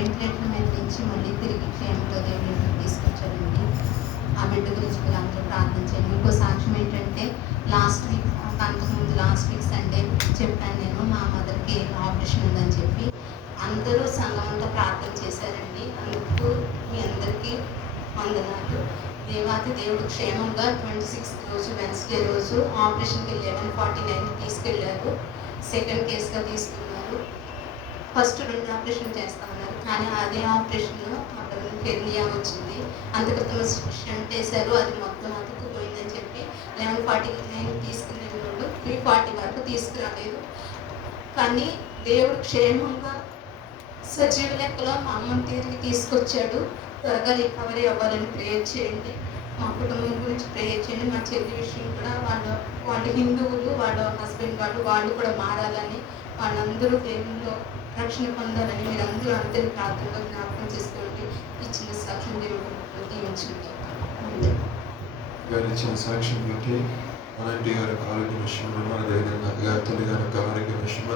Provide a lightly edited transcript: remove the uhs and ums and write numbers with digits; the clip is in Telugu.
వెంటిలేటర్ మీద నుంచి మళ్ళీ తిరిగి క్షేమంలో దేవుడు ఇంటికి తీసుకొచ్చాడండి. ఆ బిడ్డ గురించి మీరు అందరూ ప్రార్థన చేయండి. ఇంకో సాక్ష్యం ఏంటంటే లాస్ట్ వీక్ సండే చెప్పాను నేను, మా మదర్కి ఆపరేషన్ ఉందని చెప్పి. అందరూ సంఘం అంతా ప్రార్థన చేశారండి. అందుకు మీ అందరికీ వందనాలు. దేవాతి దేవుడు క్షేమంగా 26 రోజు వెన్స్డే రోజు ఆపరేషన్కి 11:49 తీసుకెళ్ళారు. సెకండ్ కేసుగా తీసుకున్నారు. ఫస్ట్ 2 ఆపరేషన్ చేస్తామన్నారు, కానీ అదే ఆపరేషన్లో అక్కడ హెర్నియా వచ్చింది. అంతక్రితం షంట్ వేశారు, అది మొత్తం అతుక్కుపోయిందని చెప్పి 11:49 తీసుకునే వాళ్ళు 3:40 వరకు తీసుకురాలేదు. కానీ దేవుడు క్షేమంగా సజీవ లెక్కలో మా అమ్మని తిరిగి తీసుకొచ్చాడు. త్వరగా రికవరీ అవ్వాలని ప్రేయర్ చేయండి. మా కుటుంబం గురించి ప్రేయర్ చేయండి. మా చెల్లి విషయం కూడా వాళ్ళు హిందువులు, వాళ్ళ హస్బెండ్ వాళ్ళు కూడా మారాలని, వాళ్ళందరూ దేవుల్లో రక్షణ పొందాలని మీరందరూ అందరి ప్రార్థనలో జ్ఞాపకం చేసుకోండి. ఇచ్చిన సాక్ష్యం దేవుడు దీవించండి. ఇచ్చిన సాక్ష్యం బట్టి మన ఇంటి గారి ఆరోగ్య విషయంలో, మన దగ్గర గారి తల్లి గారి ఆరోగ్య విషయంలో